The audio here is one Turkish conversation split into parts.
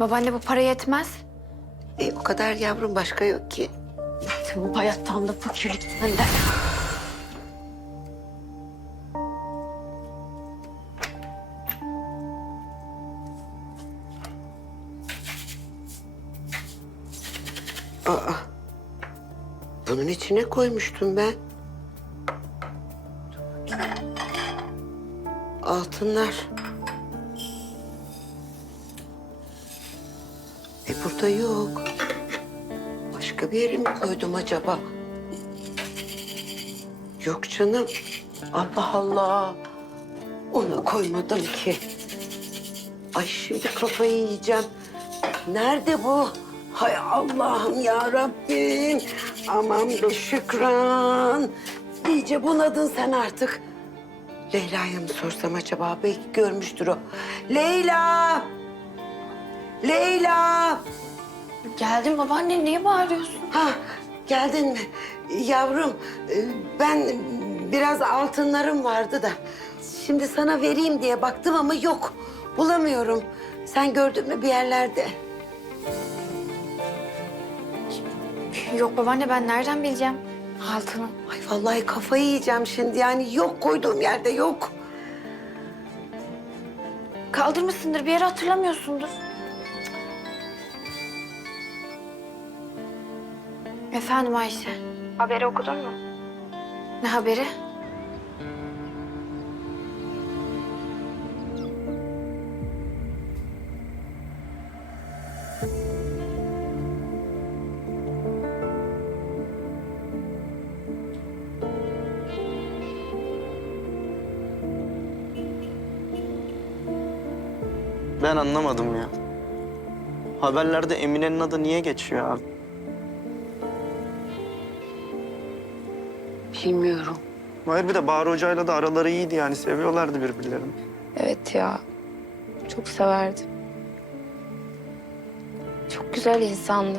Babaanne bu para yetmez. E, o kadar yavrum başka yok ki. Bu hayattan da fakirlik sende. Aa, bunun içine koymuştum ben. Altınlar. Burada yok. Başka bir yere mi koydum acaba? Yok canım. Allah Allah. Ona koymadım ki. Ay şimdi kafayı yiyeceğim. Nerede bu? Hay Allah'ım ya Rabbim. Aman be Şükran. İyice bunadın sen artık. Leyla'ya mı sorsam acaba? Belki görmüştür o. Leyla! Leyla! Geldim babaanne niye bağırıyorsun? Ha, geldin mi? Yavrum, e, ben biraz altınlarım vardı da. Şimdi sana vereyim diye baktım ama yok. Bulamıyorum. Sen gördün mü bir yerlerde? Yok babaanne ben nereden bileceğim altını? Ay vallahi kafayı yiyeceğim şimdi. Yani yok koyduğum yerde yok. Kaldırmışsındır bir yere hatırlamıyorsundur. Efendim Ayşe. Haberi okudun mu? Ne haberi? Ben anlamadım ya. Haberlerde Emine'nin adı niye geçiyor abi? Bilmiyorum. Hayır bir de Bahar Hoca'yla da araları iyiydi yani seviyorlardı birbirlerini. Evet ya. Çok severdim. Çok güzel insandı.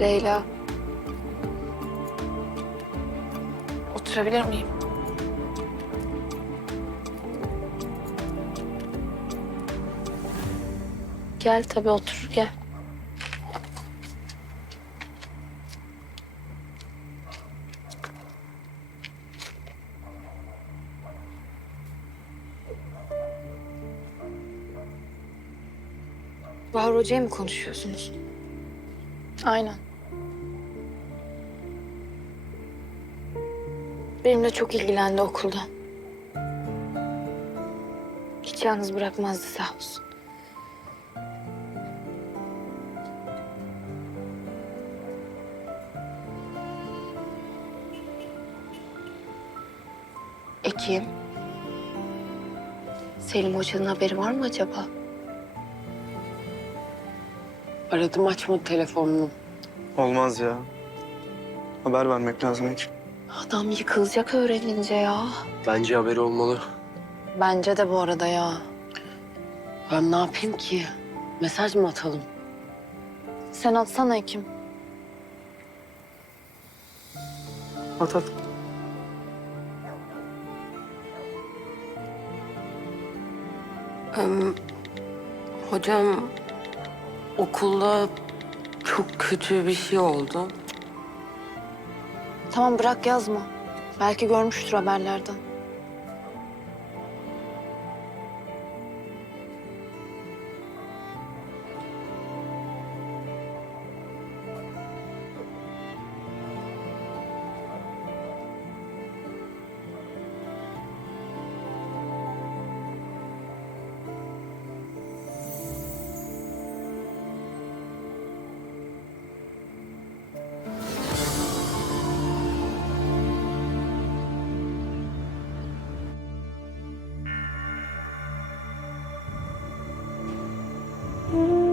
Leyla. Oturabilir miyim? Gel tabii otur gel. Bahar Hoca'ya mı konuşuyorsunuz? Aynen. Benimle çok ilgilendi okulda. Hiç yalnız bırakmazdı sağ olsun. Ekim. Selim Hoca'nın haberi var mı acaba? Aradım açmadı telefonunu. Olmaz ya. Haber vermek lazım hiç. Adam yıkılacak öğrenince ya. Bence haberi olmalı. Bence de bu arada ya. Ben ne yapayım ki? Mesaj mı atalım? Sen atsana Ekim. At at. Em, hocam okulda çok kötü bir şey oldu. Tamam bırak yazma. Belki görmüştür haberlerden. 嗯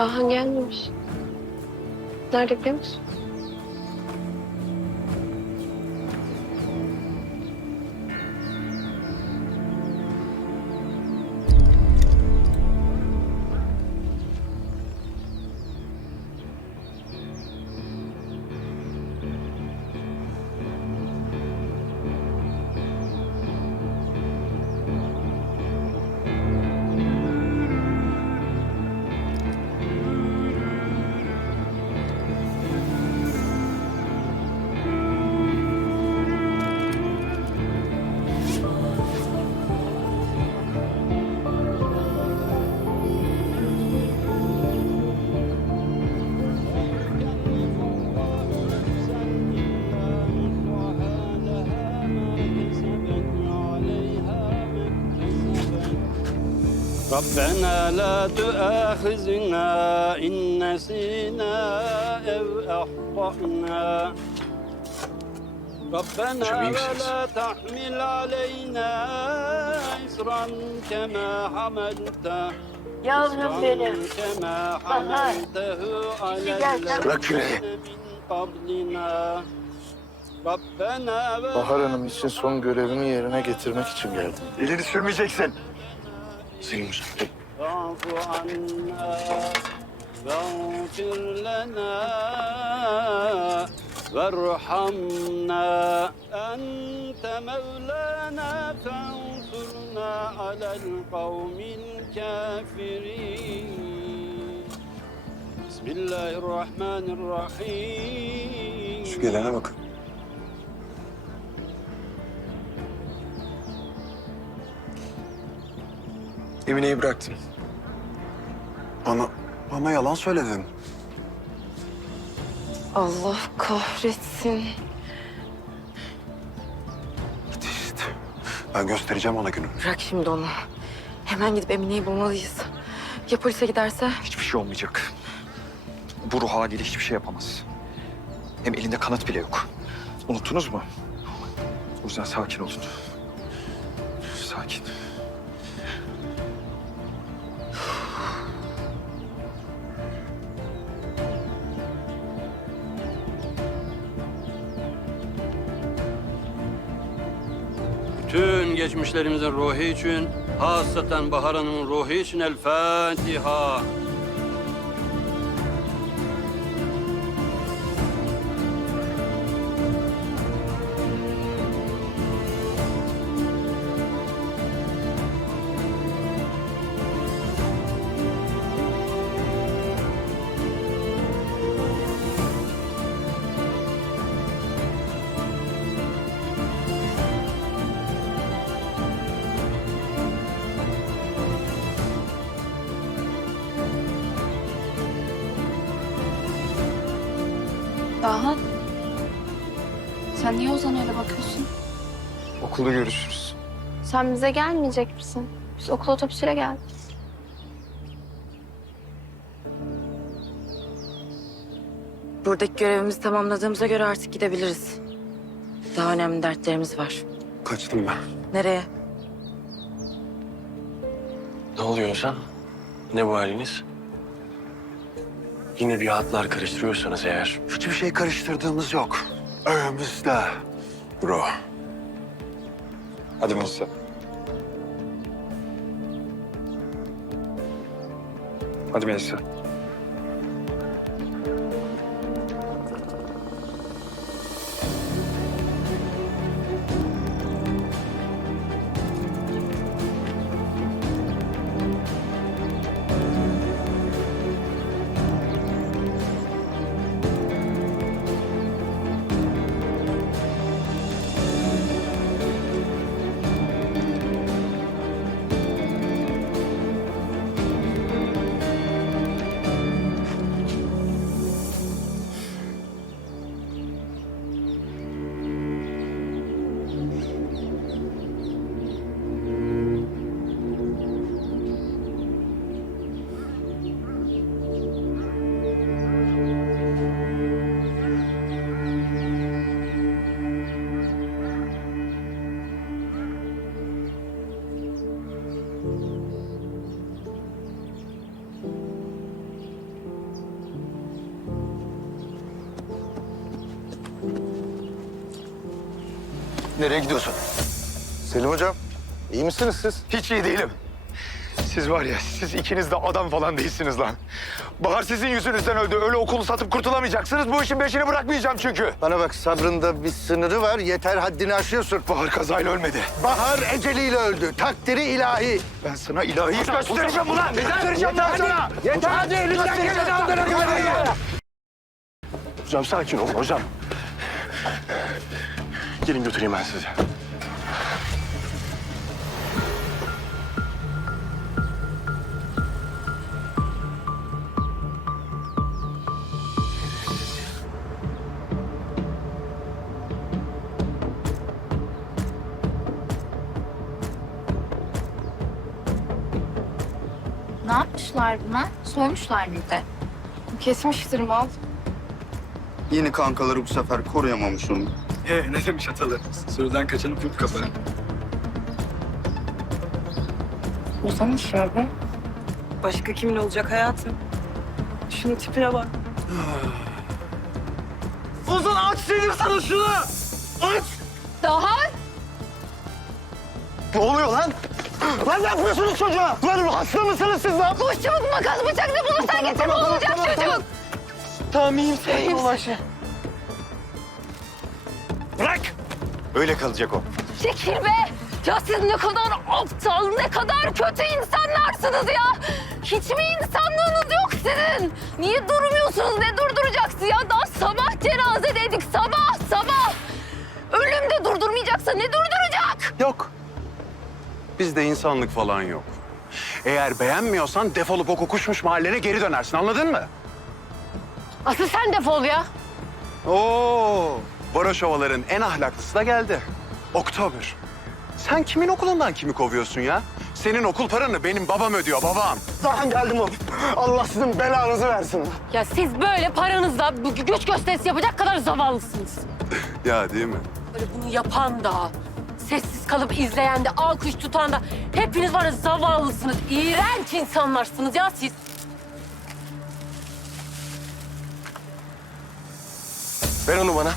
Daha gelmemiş. Nerede biliyor musun? ربنا لا تؤاخذنا إن نسينا أو أخطأنا ربنا Hocam iyi misiniz? ولا تحمل علينا إصرا كما حملته Yavrum benim. كما Bahar. حملته على gel, sen- Bırak küreği. الذين من قبلنا ربنا Bahar Hanım için son görevimi yerine getirmek için geldim. Elini sürmeyeceksin. Selim hocam. واعف عنا واغفر لنا وارحمنا أنت مولانا فانصرنا على القوم الكافرين بسم الله الرحمن الرحيم Şu gelene bakın. Emine'yi bıraktım. Bana, bana yalan söyledin. Allah kahretsin. İşte. Ben göstereceğim ona gününü. Bırak şimdi onu. Hemen gidip Emine'yi bulmalıyız. Ya polise giderse? Hiçbir şey olmayacak. Bu ruh haliyle hiçbir şey yapamaz. Hem elinde kanıt bile yok. Unuttunuz mu? O yüzden sakin olun. Bütün geçmişlerimizin ruhu için, hasaten Bahar Hanım'ın ruhu için El Fatiha. Dahan. Sen niye Ozan'a öyle bakıyorsun? Okulda görüşürüz. Sen bize gelmeyecek misin? Biz okul otobüsüyle geldik. Buradaki görevimizi tamamladığımıza göre artık gidebiliriz. Daha önemli dertlerimiz var. Kaçtım ben. Nereye? Ne oluyor sen? Ne bu haliniz? Yine bir hatlar karıştırıyorsanız eğer. Hiçbir şey karıştırdığımız yok. Aramızda. Bro. Hadi Melisa. Hadi Melisa. Nereye gidiyorsun? Selim hocam, iyi misiniz siz? Hiç iyi değilim. Siz var ya, siz ikiniz de adam falan değilsiniz lan. Bahar sizin yüzünüzden öldü. Öyle okulu satıp kurtulamayacaksınız. Bu işin peşini bırakmayacağım çünkü. Bana bak sabrında bir sınırı var. Yeter haddini aşıyorsun. Bahar kazayla ölmedi. Bahar eceliyle öldü. Takdiri ilahi. Ben sana ilahi göstereceğim ulan. Göstereceğim ben sana. Yeter. Hadi elinden geleni aldığına kadar. Hocam sakin ol hocam. Gelin götüreyim ben sizi. Ne yapmışlar buna? Soymuşlar mıydı? Kesmiştir mal. Yeni kankaları bu sefer koruyamamış onu. He, ne demiş atalarımız? Sürüden kaçanı put kapar. Uzamış ya be. Başka kimin olacak hayatım? Şunun tipine bak. Ozan aç dedim sana şunu! Aç! Daha? Ne oluyor lan? Lan ne yapıyorsunuz çocuğa? Lan hasta mısınız siz lan? Koş çabuk makas bıçak ne bulursan getir ne olacak çocuk. Tamam iyiyim sen Ayşe. Bırak! Öyle kalacak o. Çekil be. Ya siz ne kadar aptal, ne kadar kötü insanlarsınız ya. Hiç mi insanlığınız yok sizin? Niye durmuyorsunuz, ne durduracaksın ya? Daha sabah cenazedeydik, sabah, sabah. Ölüm de durdurmayacaksa ne durduracak? Yok. Bizde insanlık falan yok. Eğer beğenmiyorsan defolup o kokuşmuş mahallene geri dönersin anladın mı? Asıl sen defol ya. Oo, Boroşovaların en ahlaklısı da geldi. Oktober. Sen kimin okulundan kimi kovuyorsun ya? Senin okul paranı benim babam ödüyor, babam. Daha geldim oğlum. Allah sizin belanızı versin. Ya siz böyle paranızla bu güç gösterisi yapacak kadar zavallısınız. Ya değil mi? Böyle bunu yapan da, sessiz kalıp izleyen de, alkış tutan da hepiniz var ya zavallısınız. İğrenç insanlarsınız ya siz. Ver onu bana.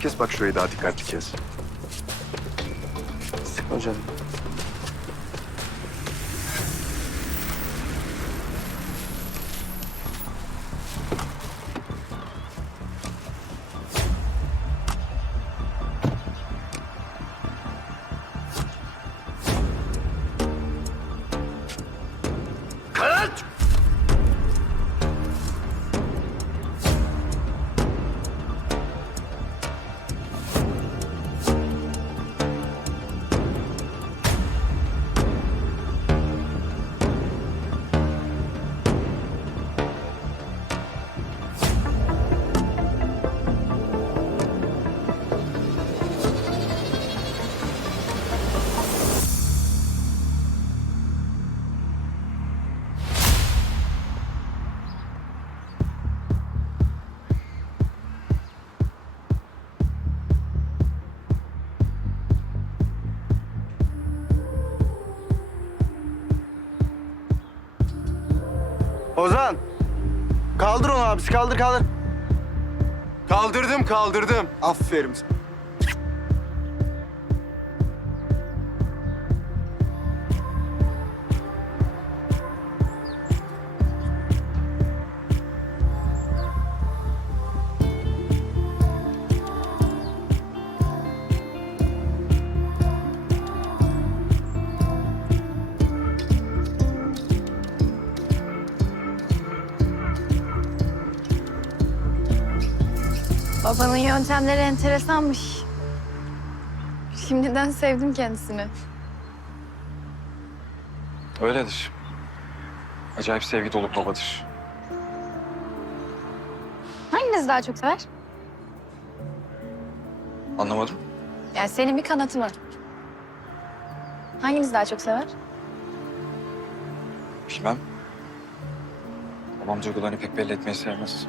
Kes bak şurayı daha dikkatli kes. Hocam. Ozan. Abisi kaldır kaldır. Kaldırdım, kaldırdım. Aferin sana. Babanın yöntemleri enteresanmış. Şimdiden sevdim kendisini. Öyledir. Acayip sevgi dolu babadır. Hanginiz daha çok sever? Anlamadım. Yani senin bir kanatı mı? Hanginiz daha çok sever? Bilmem. Babam duygularını pek belli etmeyi sevmez.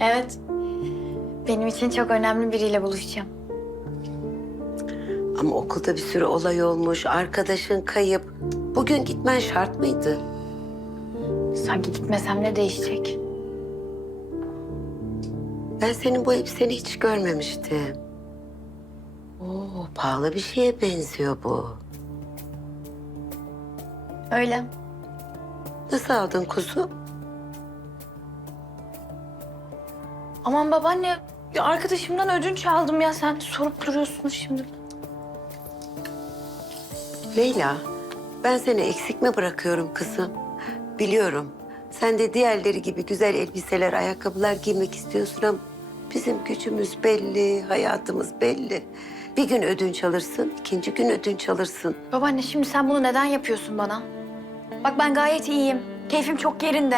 Evet. Benim için çok önemli biriyle buluşacağım. Ama okulda bir sürü olay olmuş, arkadaşın kayıp. Bugün gitmen şart mıydı? Sanki gitmesem ne değişecek? Ben senin bu elbiseni hiç görmemiştim. Oo, pahalı bir şeye benziyor bu. Öyle. Nasıl aldın kuzu? Aman babaanne ya arkadaşımdan ödünç aldım ya sen sorup duruyorsun şimdi. Leyla, ben seni eksik mi bırakıyorum kızım? Biliyorum. Sen de diğerleri gibi güzel elbiseler, ayakkabılar giymek istiyorsun ama bizim gücümüz belli, hayatımız belli. Bir gün ödünç alırsın, ikinci gün ödünç alırsın. Babaanne şimdi sen bunu neden yapıyorsun bana? Bak ben gayet iyiyim. Keyfim çok yerinde.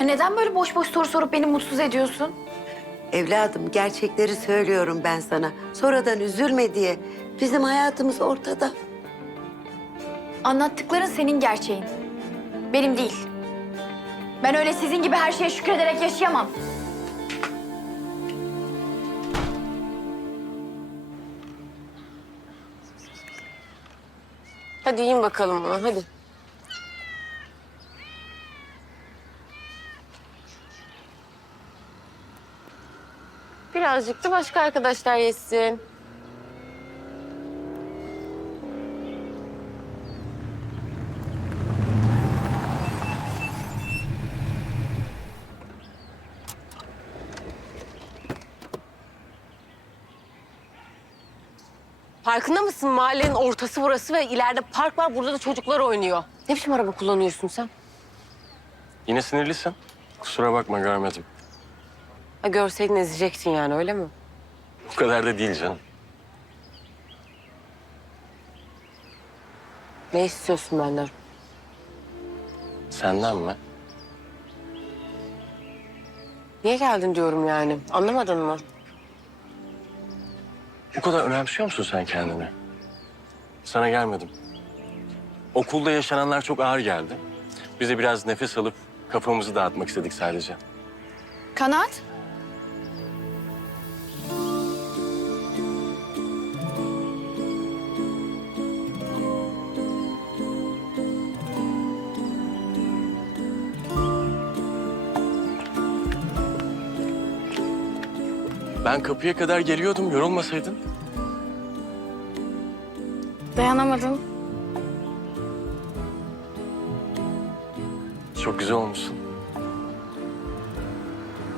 Ya neden böyle boş boş soru sorup beni mutsuz ediyorsun? Evladım gerçekleri söylüyorum ben sana. Sonradan üzülme diye. Bizim hayatımız ortada. Anlattıkların senin gerçeğin. Benim değil. Ben öyle sizin gibi her şeye şükrederek yaşayamam. Hadi yiyin bakalım bunu hadi. Birazcık da başka arkadaşlar yesin. Farkında mısın? Mahallenin ortası burası ve ileride park var. Burada da çocuklar oynuyor. Ne biçim araba kullanıyorsun sen? Yine sinirlisin. Kusura bakma görmedim. Ha, görseydin ezecektin yani öyle mi? Bu kadar da değil canım. Ne istiyorsun benden? Senden mi? Niye geldin diyorum yani. Anlamadın mı? Bu kadar önemsiyor musun sen kendini? Sana gelmedim. Okulda yaşananlar çok ağır geldi. Biz de biraz nefes alıp kafamızı dağıtmak istedik sadece. Kanaat? Ben kapıya kadar geliyordum, yorulmasaydın. Dayanamadım. Çok güzel olmuşsun.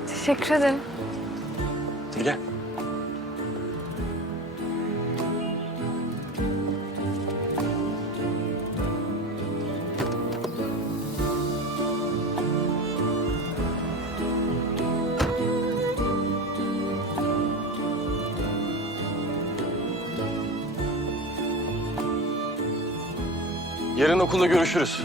Teşekkür ederim. Yarın okulda görüşürüz.